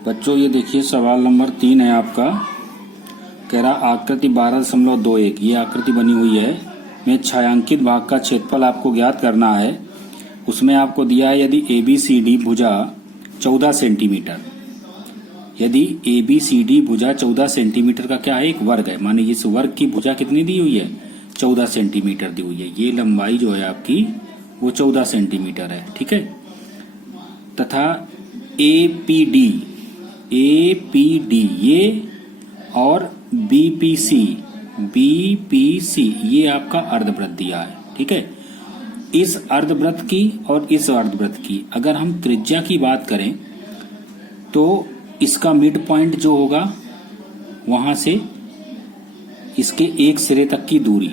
बच्चों ये देखिए सवाल नंबर 3 है आपका। कह रहा आकृति 12.21 ये आकृति बनी हुई है में छायांकित भाग का क्षेत्रफल आपको ज्ञात करना है। उसमें आपको दिया है यदि ABCD भुजा 14 सेंटीमीटर, यदि ABCD भुजा 14 सेंटीमीटर का क्या है एक वर्ग है, माने इस वर्ग की भुजा कितनी दी हुई है 14 सेंटीमीटर दी हुई है। ये लंबाई जो है आपकी वो 14 सेंटीमीटर है, ठीक है। तथा APD ये और BPC ये आपका अर्धवृत्त दिया है, ठीक है। इस अर्धवृत्त की और इस अर्धवृत्त की अगर हम त्रिज्या की बात करें तो इसका मिड पॉइंट जो होगा वहां से इसके एक सिरे तक की दूरी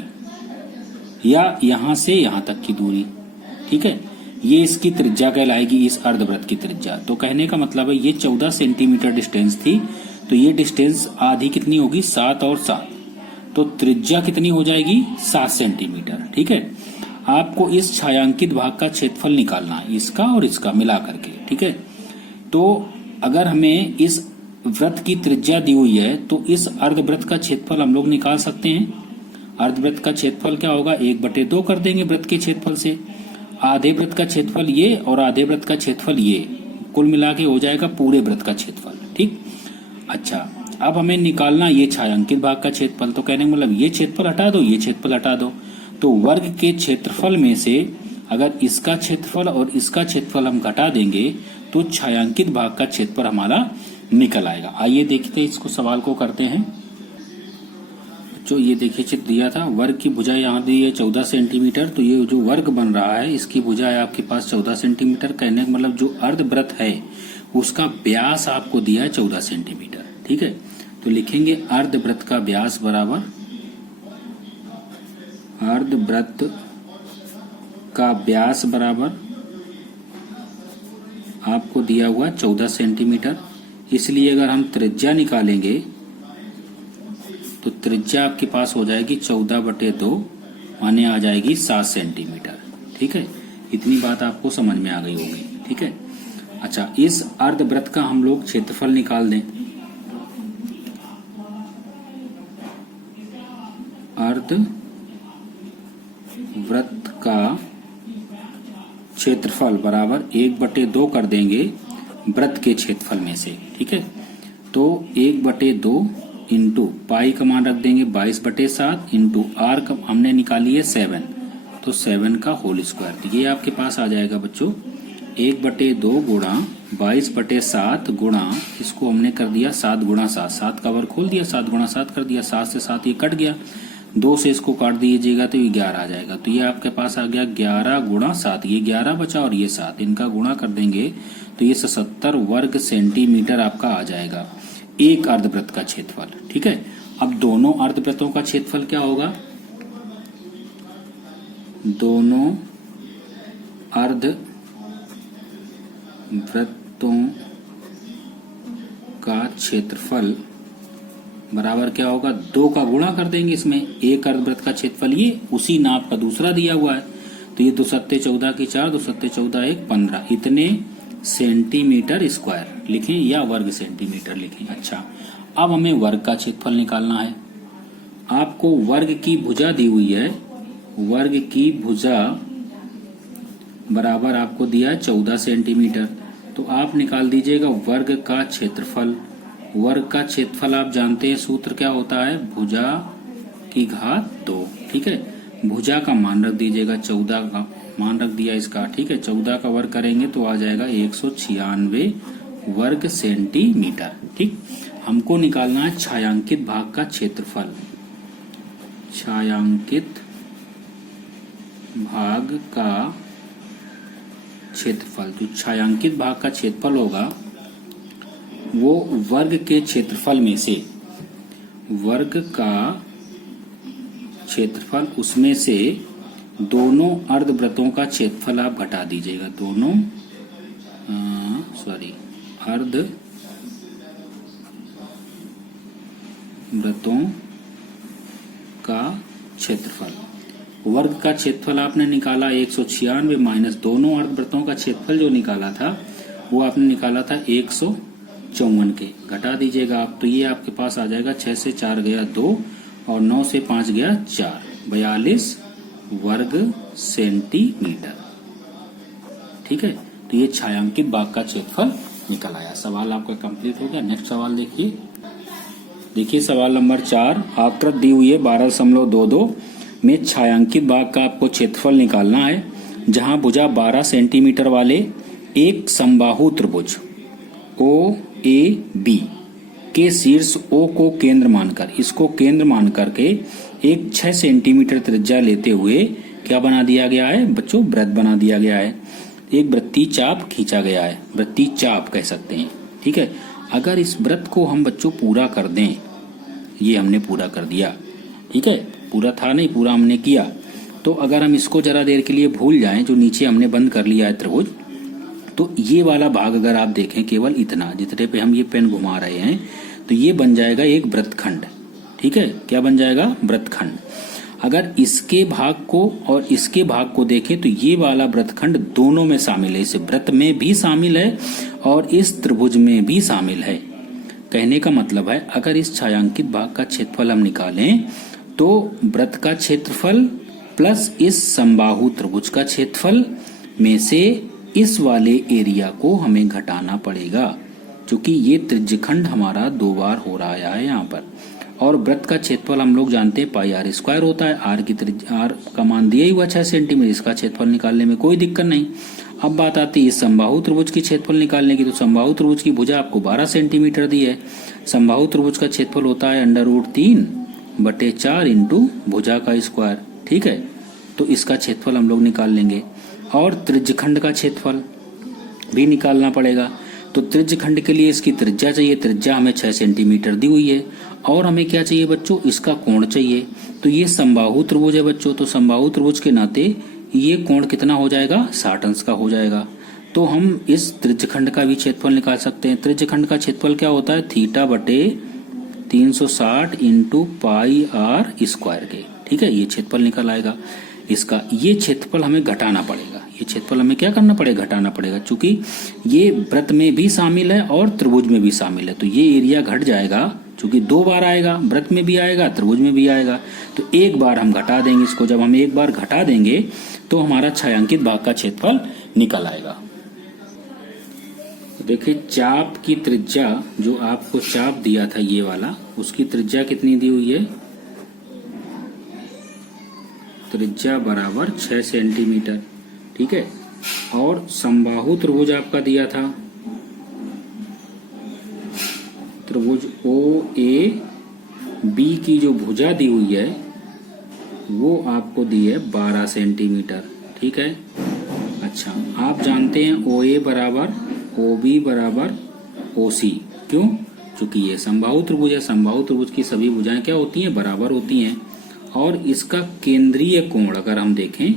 या यहां से यहां तक की दूरी, ठीक है, ये इसकी त्रिज्या कहलाएगी, इस अर्धवृत्त की त्रिज्या। तो कहने का मतलब है ये 14 सेंटीमीटर डिस्टेंस थी, तो ये डिस्टेंस आधी कितनी होगी 7 और 7, तो त्रिज्या कितनी हो जाएगी 7 सेंटीमीटर, ठीक है। आपको इस छायांकित भाग का क्षेत्रफल निकालना है, इसका और इसका मिला करके, ठीक है। तो अगर हमें इस वृत्त की त्रिज्या दी हुई है तो इस अर्धवृत्त का क्षेत्रफल हम लोग निकाल सकते हैं। अर्धवृत्त का क्षेत्रफल क्या होगा 1/2 कर देंगे वृत्त के क्षेत्रफल से, आधे वृत्त का क्षेत्रफल ये और आधे वृत्त का क्षेत्रफल ये, कुल मिला के हो जाएगा पूरे वृत्त का क्षेत्रफल, ठीक। अच्छा, अब हमें निकालना ये छायांकित भाग का क्षेत्रफल, तो कहने का मतलब ये क्षेत्रफल हटा दो, ये क्षेत्रफल हटा दो, तो वर्ग के क्षेत्रफल में से अगर इसका क्षेत्रफल और इसका क्षेत्रफल हम घटा देंगे तो छायांकित भाग का क्षेत्रफल हमारा निकल आएगा। आइए देखते हैं इसको, सवाल को करते हैं। जो ये देखिए चित्र दिया था, वर्ग की भुजा यहाँ दी है 14 सेंटीमीटर, तो ये जो वर्ग बन रहा है इसकी भुजा है आपके पास 14 सेंटीमीटर। कहने का मतलब जो अर्धवृत्त है उसका व्यास आपको दिया है 14 सेंटीमीटर, ठीक है। तो लिखेंगे अर्धवृत्त का व्यास बराबर, अर्धवृत्त का व्यास बराबर आपको दिया हुआ 14 सेंटीमीटर। इसलिए अगर हम त्रिज्या निकालेंगे तो त्रिज्या आपके पास हो जाएगी 14/2 माने आ जाएगी 7 सेंटीमीटर, ठीक है। इतनी बात आपको समझ में आ गई होगी, ठीक है। अच्छा, इस अर्धवृत्त का हम लोग क्षेत्रफल निकाल दें। अर्धवृत्त का क्षेत्रफल बराबर 1/2 कर देंगे वृत्त के क्षेत्रफल में से, ठीक है। तो 1/2 इंटू पाई का मान रख देंगे 22/7 इंटू आर हमने निकाली है 7, तो 7 का होल स्क्वायर। ये आपके पास आ जाएगा बच्चों 1/2 गुणा 22/7 गुणा, इसको हमने कर दिया 7 गुणा 7, 7 का वर्ग खोल दिया, 7 गुणा 7 कर दिया, 7 से 7 ये कट गया, 2 से इसको काट दीजिएगा तो ये 11 आ जाएगा। तो ये आपके पास आ गया 11 गुणा 7, ये 11 बचा और ये 7, इनका गुणा कर देंगे तो ये 77 वर्ग सेंटीमीटर आपका आ जाएगा एक अर्धवृत्त का क्षेत्रफल, ठीक है। अब दोनों अर्धवृत्तों का क्षेत्रफल क्या होगा, दोनों अर्धवृत्तों का क्षेत्रफल बराबर क्या होगा 2 का गुणा कर देंगे इसमें, एक अर्धवृत्त का क्षेत्रफल ये उसी नाप का दूसरा दिया हुआ है, तो ये 2 सत्ते 14 की 4, 2 सत्ते 14 1 15, इतने सेंटीमीटर स्क्वायर लिखें या वर्ग सेंटीमीटर लिखें। अच्छा, अब हमें वर्ग का क्षेत्रफल निकालना है। आपको वर्ग की भुजा दी हुई है, वर्ग की भुजा बराबर आपको दिया है 14 सेंटीमीटर, तो आप निकाल दीजिएगा वर्ग का क्षेत्रफल। वर्ग का क्षेत्रफल आप जानते हैं सूत्र क्या होता है, भुजा की घात 2, ठीक है। भुजा का मान रख दीजिएगा 14 का मान रख दिया इसका, ठीक है। 14 का वर्ग करेंगे तो आ जाएगा 196 वर्ग सेंटीमीटर, ठीक। हमको निकालना है छायांकित भाग का क्षेत्रफल, छायांकित भाग का क्षेत्रफल। जो छायांकित भाग का क्षेत्रफल होगा वो वर्ग के क्षेत्रफल में से, वर्ग का क्षेत्रफल उसमें से दोनों अर्धवृत्तों का क्षेत्रफल आप घटा दीजिएगा, दोनों अर्धवृत्तों का क्षेत्रफल। वर्ग का क्षेत्रफल आपने निकाला 196 माइनस दोनों अर्धवृत्तों का क्षेत्रफल जो निकाला था वो आपने निकाला था 196, 54 के घटा दीजिएगा आप, तो ये आपके पास आ जाएगा 6 से 4 गया 2 और 9 से 5 गया 4, 42 वर्ग सेंटीमीटर। ठीक है, तो ये छायांकित बाग का क्षेत्रफल निकल आया। सवाल आपका कंप्लीट हो गया। नेक्स्ट सवाल देखिए सवाल नंबर 4, आकृति दी हुई है 12.22 में छायांकित बाग का आपको क्षेत्रफल निकालना है, जहां भुजा 12 सेंटीमीटर वाले एक समबाहु त्रिभुज OAB के शीर्ष O को केंद्र मानकर, इसको केंद्र मान करके एक 6 सेंटीमीटर त्रिज्या लेते हुए क्या बना दिया गया है बच्चों, वृत्त बना दिया गया है, एक वृत्तीय चाप खींचा गया है, वृत्तीय चाप कह सकते हैं। ठीक है, अगर इस वृत्त को हम बच्चों पूरा कर दें, ये हमने पूरा कर दिया, ठीक है, पूरा था नहीं, पूरा हमने किया, तो अगर हम इसको जरा देर के लिए भूल जाएं, जो नीचे हमने बंद कर लिया है त्रिभुज, तो ये वाला भाग अगर आप देखें केवल इतना, जितने पे हम ये पेन घुमा रहे हैं, तो ये बन जाएगा एक वृत्तखंड। ठीक है, क्या बन जाएगा, वृत्तखंड। अगर इसके भाग को और इसके भाग को देखें तो ये वाला वृत्तखंड दोनों में शामिल है, इस वृत्त में भी शामिल है और इस त्रिभुज में भी शामिल है। कहने का मतलब है अगर इस छायांकित भाग का क्षेत्रफल हम निकालें तो वृत्त का क्षेत्रफल प्लस इस समबाहु त्रिभुज का क्षेत्रफल में से इस वाले एरिया को हमें घटाना पड़ेगा, क्योंकि ये त्रिज्यखंड हमारा 2 बार हो रहा है यहाँ पर। और वृत्त का क्षेत्रफल हम लोग जानते हैं पाई आर स्क्वायर होता है, आर का मान दिया ही हुआ 6 सेंटीमीटर, इसका क्षेत्रफल निकालने में कोई दिक्कत नहीं। अब बात आती है इस समबाहु त्रिभुज की क्षेत्रफल निकालने की, तो समबाहु त्रिभुज की भुजा आपको 12 सेंटीमीटर दी है, समबाहु त्रिभुज का क्षेत्रफल होता है √3/4 इंटू भुजा का स्क्वायर। ठीक है, तो इसका क्षेत्रफल हम लोग निकाल लेंगे और त्रिज्यखंड का क्षेत्रफल भी निकालना पड़ेगा। तो त्रिज्यखंड के लिए इसकी त्रिज्या चाहिए, त्रिज्या हमें 6 सेंटीमीटर दी हुई है, और हमें क्या चाहिए बच्चों, इसका कोण चाहिए। तो ये समबाहु त्रिभुज है बच्चों, तो समबाहु त्रिभुज के नाते ये कोण कितना हो जाएगा, 60 अंश का हो जाएगा। तो हम इस त्रिज्यखंड का भी क्षेत्रफल निकाल सकते हैं। त्रिज्यखंड का क्षेत्रफल क्या होता है, θ/360 इंटू पाई आर स्क्वायर के। ठीक है, ये क्षेत्रफल निकल आएगा इसका। ये क्षेत्रफल हमें घटाना पड़ेगा, ये क्षेत्रफल हमें क्या करना पड़ेगा, घटाना पड़ेगा, क्योंकि ये वृत्त में भी शामिल है और त्रिभुज में भी शामिल है। तो ये एरिया घट जाएगा, क्योंकि 2 बार आएगा, वृत्त में भी आएगा, त्रिभुज में भी आएगा। तो एक बार हम घटा देंगे इसको, जब हम एक बार घटा देंगे तो हमारा छायांकित भाग का क्षेत्रफल निकल आएगा। तो देखिए चाप की त्रिज्या, जो आपको चाप दिया था ये वाला, उसकी त्रिज्या कितनी दी हुई है, त्रिज्या बराबर 6 सेंटीमीटर। ठीक है, और समबाहु त्रिभुज आपका दिया था, त्रिभुज OAB की जो भुजा दी हुई है वो आपको दी है 12 सेंटीमीटर। ठीक है, अच्छा आप जानते हैं OA बराबर OB बराबर OC, क्यों, क्योंकि ये समबाहु त्रिभुज है, समबाहु त्रिभुज की सभी भुजाएं क्या होती हैं, बराबर होती हैं। और इसका केंद्रीय कोण अगर हम देखें,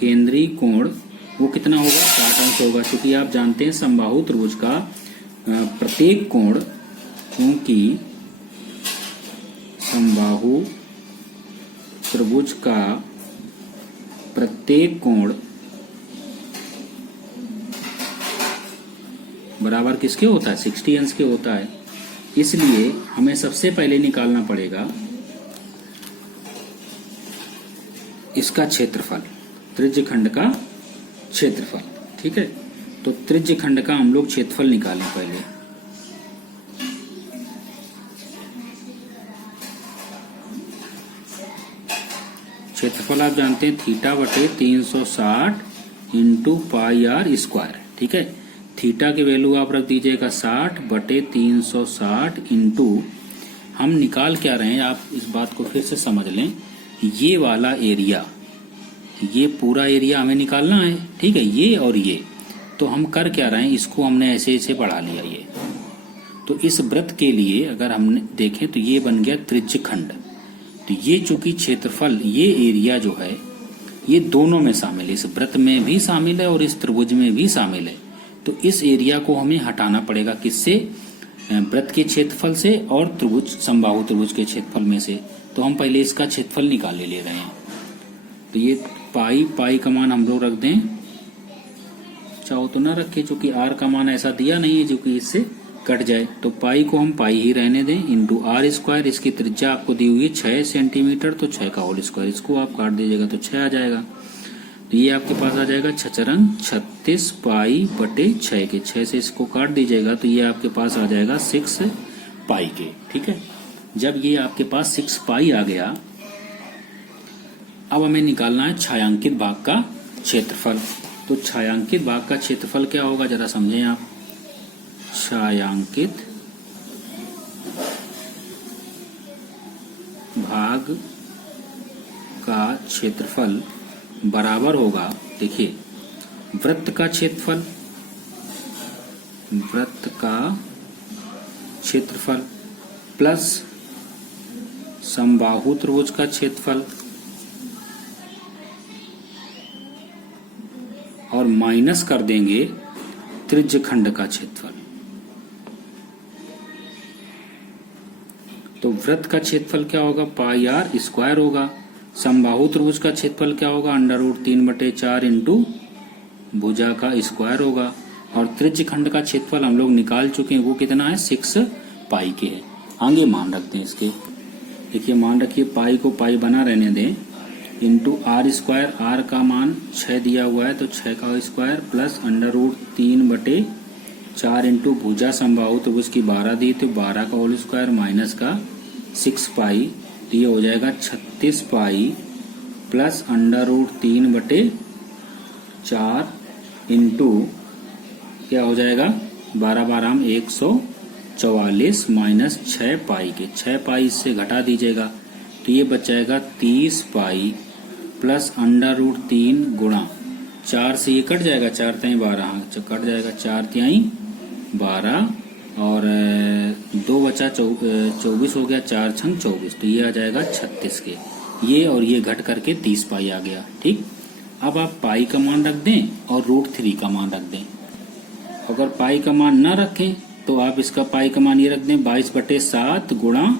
केंद्रीय कोण वो कितना होगा, 60 अंश होगा, क्योंकि आप जानते हैं समबाहु त्रिभुज का प्रत्येक कोण, क्योंकि समबाहु त्रिभुज का प्रत्येक कोण बराबर किसके होता है, 60 अंश के होता है। इसलिए हमें सबसे पहले निकालना पड़ेगा इसका क्षेत्रफल, त्रिज्यखंड का क्षेत्रफल। ठीक है, तो त्रिज्यखंड का हम लोग क्षेत्रफल निकालें पहले। क्षेत्रफल आप जानते हैं θ/360 इंटू पाई आर स्क्वायर। ठीक है, थीटा की वैल्यू आप रख दीजिएगा 60/360 इंटू, हम निकाल क्या रहे हैं, आप इस बात को फिर से समझ लें, ये वाला एरिया, ये पूरा एरिया हमें निकालना है। ठीक है, ये और ये, तो हम कर क्या रहे हैं, इसको हमने ऐसे ऐसे बढ़ा लिया ये। तो इस वृत्त के लिए अगर हमने देखें तो ये बन गया त्रिज्यखंड। तो ये चूंकि क्षेत्रफल, ये एरिया जो है ये दोनों में शामिल है, इस वृत्त में भी शामिल है और इस त्रिभुज में भी शामिल है। तो इस एरिया को हमें हटाना पड़ेगा, किससे, वृत्त के क्षेत्रफल से और त्रिभुज, समबाहु त्रिभुज के क्षेत्रफल में से। तो हम पहले इसका क्षेत्रफल निकाल ले रहे हैं। तो ये पाई का मान हम लोग रख दें चाहो तो ना रखे, क्योंकि आर का मान ऐसा दिया नहीं है जो कि इससे कट जाए। तो पाई को हम पाई ही रहने दें, इंटू आर स्क्वायर। इसकी त्रिज्या आपको दी हुई है 6 सेंटीमीटर, तो 6 का होल स्क्वायर, इसको आप काट दीजिएगा तो 6 आ जाएगा। तो ये आपके पास आ जाएगा 36 पाई बटे 6 के, 6 से इसको काट दीजिएगा तो ये आपके पास आ जाएगा 6 पाई के। ठीक है, जब ये आपके पास 6 पाई आ गया, अब हमें निकालना है छायांकित भाग का क्षेत्रफल। तो छायांकित भाग का क्षेत्रफल क्या होगा जरा समझें आप। छायांकित भाग का क्षेत्रफल बराबर होगा, देखिए, वृत्त का क्षेत्रफल, वृत्त का क्षेत्रफल प्लस समबाहु त्रिभुज का क्षेत्रफल और माइनस कर देंगे त्रिज्य खंड का क्षेत्रफल। तो वृत्त का क्षेत्रफल क्या होगा, पाई आर स्क्वायर होगा। समबाहु त्रिभुज का क्षेत्रफल क्या होगा, √3/4 इंटू भुजा का स्क्वायर होगा। और त्रिज्य खंड का क्षेत्रफल हम लोग निकाल चुके हैं, वो कितना है, 6 पाई के है। आगे मान रखते हैं इसके, देखिए मान रखिए, पाई को पाई बना रहने दें, इंटू आर स्क्वायर, आर का मान 6 दिया हुआ है तो 6 का स्क्वायर प्लस √3/4 इंटू भुजा समबाहु त्रिभुज की 12 दी तो 12 का होल स्क्वायर माइनस का 6 पाई, तो ये हो जाएगा 36 पाई प्लस √3/4 इंटू क्या हो जाएगा, 12 144 माइनस 6 पाई के, 6 पाई इससे घटा दीजिएगा तो ये बच जाएगा 30 पाई प्लस √3 गुणा 4 से ये कट जाएगा, 4 तिहाई 12, कट जाएगा 4 तिहाई 12 और 2 बचा 24 हो गया, 4 छंग 24, तो ये आ जाएगा 36 के। ये और ये घट करके 30 पाई आ गया। ठीक, अब आप पाई का मान रख दें और √3 का मान रख दें। अगर पाई का मान न रखें तो आप इसका पाई का मान ये रख दें, 22/7 गुणा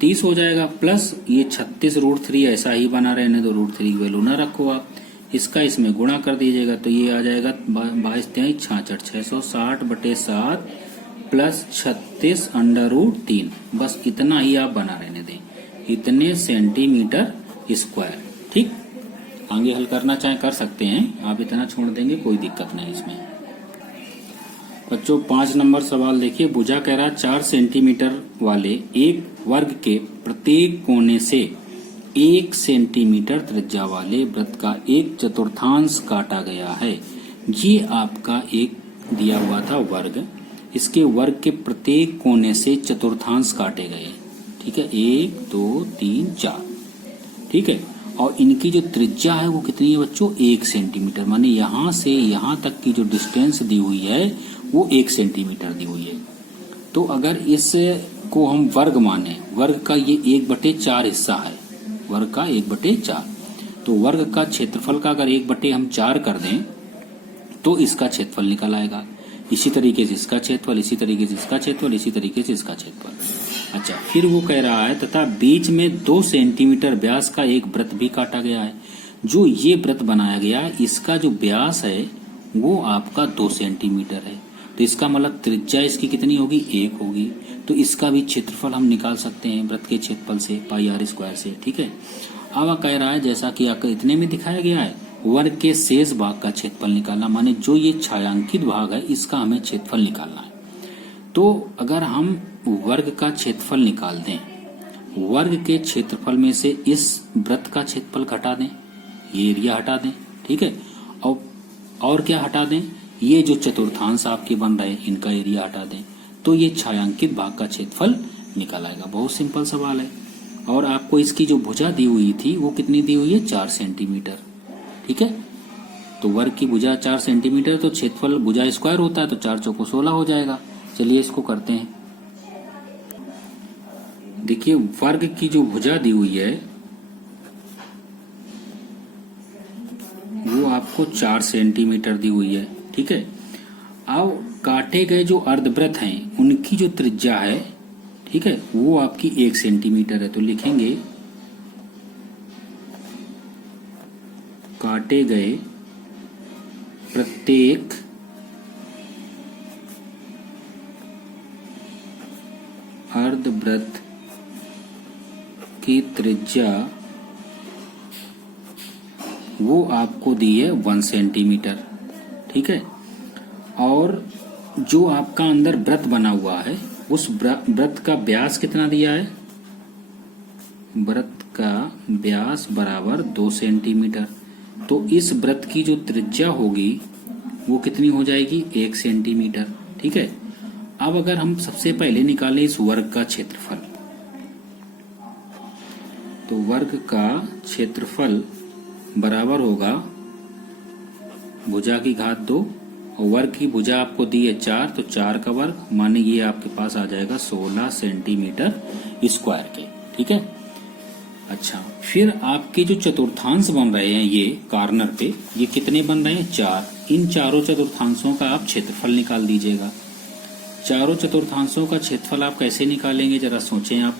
30 हो जाएगा, प्लस ये 36 √3 ऐसा ही बना रहने दो, √3 की वैल्यू न रखो आप, इसका इसमें गुणा कर दीजिएगा तो ये आ जाएगा 22 तिहाई 66, 660/7 प्लस 36 √3, बस इतना ही आप बना रहने दें, इतने सेंटीमीटर स्क्वायर। ठीक, आगे हल करना चाहे कर सकते हैं, आप इतना छोड़ देंगे कोई दिक्कत नहीं इसमें। बच्चों 5 नंबर सवाल देखिए, भुजा कह रहा 4 सेंटीमीटर वाले एक वर्ग के प्रत्येक कोने से 1 सेंटीमीटर त्रिज्या वाले वृत्त का 1/4 काटा गया है। ये आपका एक दिया हुआ था वर्ग, इसके वर्ग के प्रत्येक कोने से चतुर्थांश काटे गए। ठीक है, 1 2 3 4, ठीक है, और इनकी जो त्रिज्या है वो कितनी है बच्चों, 1 सेंटीमीटर, माने यहाँ से यहाँ तक की जो डिस्टेंस दी हुई है वो 1 सेंटीमीटर दी हुई है। तो अगर इस को हम वर्ग माने, वर्ग का ये 1/4 हिस्सा है, वर्ग का 1/4, तो वर्ग का क्षेत्रफल का अगर 1/4 कर दें तो इसका क्षेत्रफल निकल आएगा। इसी तरीके से इसका क्षेत्रफल, इसी तरीके से इसका क्षेत्रफल, इसी तरीके से इसका क्षेत्रफल। अच्छा, फिर वो कह रहा है तथा बीच में 2 सेंटीमीटर व्यास का एक वृत्त भी काटा गया है। जो ये वृत्त बनाया गया, इसका जो व्यास है वो आपका 2 सेंटीमीटर है, तो इसका मतलब त्रिज्या इसकी कितनी होगी, 1 होगी। तो इसका भी क्षेत्रफल हम निकाल सकते हैं वृत्त के क्षेत्रफल से, पाई आर स्क्वायर से। ठीक है, अब कह रहा है जैसा कि आपको इतने में दिखाया गया है, वर्ग के शेष भाग का क्षेत्रफल निकालना, माने जो ये छायांकित भाग है इसका हमें क्षेत्रफल निकालना है। तो अगर हम वर्ग का क्षेत्रफल निकाल दें, वर्ग के क्षेत्रफल में से इस वृत्त का क्षेत्रफल घटा दें, ये एरिया हटा दें, ठीक है, और क्या हटा दें, ये जो चतुर्थांश आपके बन रहे इनका एरिया हटा दें, तो ये छायांकित भाग का क्षेत्रफल निकल आएगा। बहुत सिंपल सवाल है। और आपको इसकी जो भुजा दी हुई थी वो कितनी दी हुई है, 4 सेंटीमीटर। ठीक है, तो वर्ग की भुजा 4 सेंटीमीटर, तो क्षेत्रफल भुजा स्क्वायर होता है तो 4 चौको 16 हो जाएगा। चलिए इसको करते हैं। देखिए वर्ग की जो भुजा दी हुई है वो आपको 4 सेंटीमीटर दी हुई है। ठीक है, अब काटे गए जो अर्धवृत्त हैं उनकी जो त्रिज्या है, ठीक है, वो आपकी 1 सेंटीमीटर है। तो लिखेंगे काटे गए प्रत्येक अर्धवृत्त की त्रिज्या वो आपको दी है 1 सेंटीमीटर, ठीक है। और जो आपका अंदर वृत्त बना हुआ है उस वृत्त का व्यास कितना दिया है? वृत्त का व्यास बराबर 2 सेंटीमीटर। तो इस वृत्त की जो त्रिज्या होगी वो कितनी हो जाएगी? 1 सेंटीमीटर, ठीक है। अब अगर हम सबसे पहले निकालें इस वर्ग का क्षेत्रफल, तो वर्ग का क्षेत्रफल बराबर होगा भुजा की घात 2 और वर्ग की भुजा आपको दी है 4, तो 4 का वर्ग माने ये आपके पास आ जाएगा 16 सेंटीमीटर स्क्वायर के, ठीक है। अच्छा, फिर आपके जो चतुर्थांश बन रहे हैं ये कॉर्नर पे, ये कितने बन रहे हैं? 4। इन चारों चतुर्थांशों का आप क्षेत्रफल निकाल दीजिएगा। चारों चतुर्थांशों का क्षेत्रफल आप कैसे निकालेंगे जरा सोचें आप।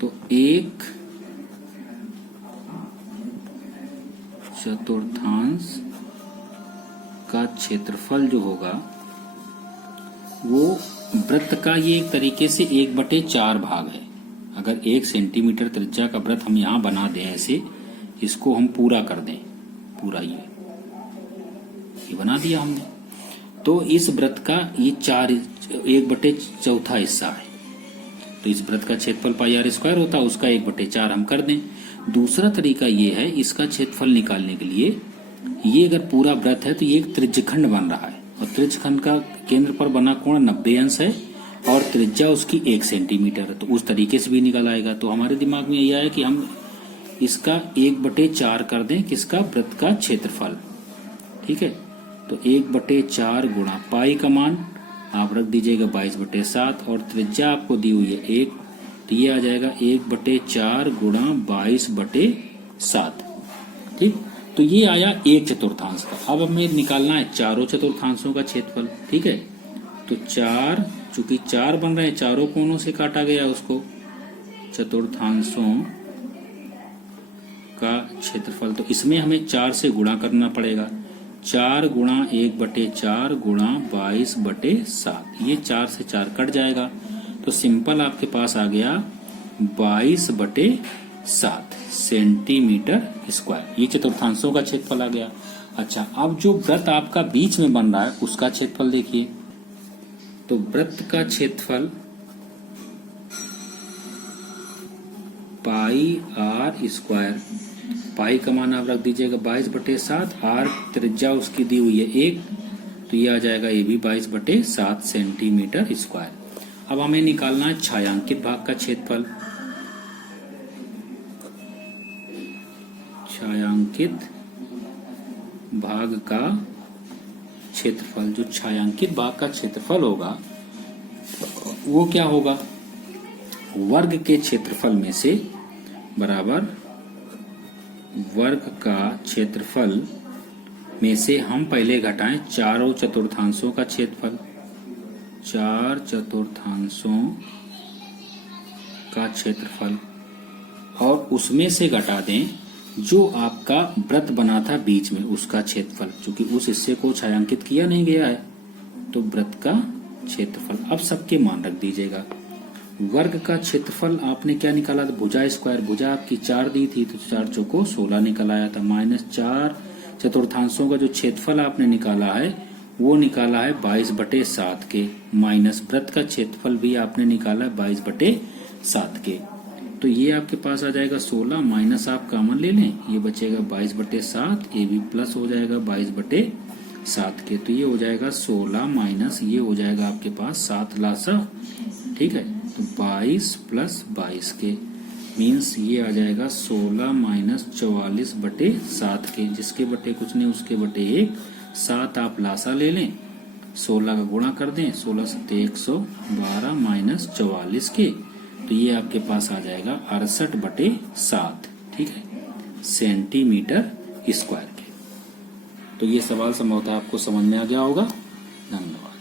तो एक चतुर्थांश का क्षेत्रफल जो होगा वो वृत्त का ये एक तरीके से 1/4 भाग है। अगर 1 सेंटीमीटर त्रिज्या का वृत्त हम यहाँ बना दें ऐसे, इसको हम पूरा कर दें, पूरा ये बना दिया हमने, तो इस वृत्त का ये 1/4 हिस्सा है। तो इस वृत्त का क्षेत्रफल पाई आर स्क्वायर होता है, उसका 1/4 हम कर दें। दूसरा तरीका ये है इसका क्षेत्रफल निकालने के लिए, ये अगर पूरा वृत्त है तो ये एक त्रिज्यखंड बन रहा है और त्रिज्यखंड का केंद्र पर बना कोण 90 अंश है और त्रिज्या उसकी 1 सेंटीमीटर है, तो उस तरीके से भी निकल आएगा। तो हमारे दिमाग में यह आया कि हम इसका 1/4 कर दें किसका? वृत्त का क्षेत्रफल, ठीक है। तो 1/4 गुणा पाई का मान आप रख दीजिएगा 22/7 और त्रिज्या आपको दी हुई है 1, तो ये आ जाएगा 1/4 गुणा 22/7, ठीक। तो ये आया 1 चतुर्थांश का। अब हमें निकालना है चारों चतुर्थांशों का क्षेत्रफल, ठीक है। तो 4, चूंकि 4 बन रहे हैं, चारों कोणों से काटा गया उसको, चतुर्थांशों का क्षेत्रफल, तो इसमें हमें 4 से गुणा करना पड़ेगा। 4 गुणा 1/4 गुणा 22/7, ये 4 से 4 कट जाएगा, तो सिंपल आपके पास आ गया 22/7 सेंटीमीटर स्क्वायर। ये चतुर्थांशों का क्षेत्रफल आ गया। अच्छा, अब जो वृत्त आपका बीच में बन रहा है उसका क्षेत्रफल देखिए। तो वृत्त का क्षेत्रफल पाई आर स्क्वायर, पाई का मान आप रख दीजिएगा 22/7, आर त्रिज्या उसकी दी हुई है 1, तो ये आ जाएगा ये भी 22/7 सेंटीमीटर स्क्वायर। अब हमें निकालना है छायांकित भाग का क्षेत्रफल। छायांकित भाग का क्षेत्रफल, जो छायांकित भाग का क्षेत्रफल होगा वो क्या होगा? वर्ग के क्षेत्रफल में से बराबर वर्ग का क्षेत्रफल में से हम पहले घटाएं चारों चतुर्थांशों का क्षेत्रफल। 4 चतुर्थांशों का क्षेत्रफल और उसमें से घटा दें जो आपका वृत्त बना था बीच में उसका क्षेत्रफल, क्योंकि उस हिस्से को छायांकित किया नहीं गया है, तो वृत्त का क्षेत्रफल। अब सबके मान रख दीजिएगा। वर्ग का क्षेत्रफल आपने क्या निकाला था? भुजा स्क्वायर, भुजा आपकी 4 दी थी तो 4 चौको 16 निकल आया था, -4 चतुर्थांशों का जो क्षेत्रफल आपने निकाला है वो निकाला है 22/7 के, माइनस वृत्त का क्षेत्रफल भी आपने निकाला है 22/7 के, तो ये आपके पास आ जाएगा 16, माइनस आप कॉमन ले लें, ये बचेगा 22/7, ये भी प्लस हो जाएगा 22/7 के, तो ये हो जाएगा 16 माइनस ये हो जाएगा आपके पास 7 लासा, ठीक है। तो 22 + 22 के मीन्स ये आ जाएगा 16 माइनस 44/7 के, जिसके बटे कुछ नहीं उसके बटे 1, 7 आप लासा ले लें, 16 का गुणा कर दें, 16 × 112 माइनस 44 के, तो ये आपके पास आ जाएगा 68/7, ठीक है, सेंटीमीटर स्क्वायर के। तो ये सवाल संभवतः आपको समझ में आ गया होगा। धन्यवाद।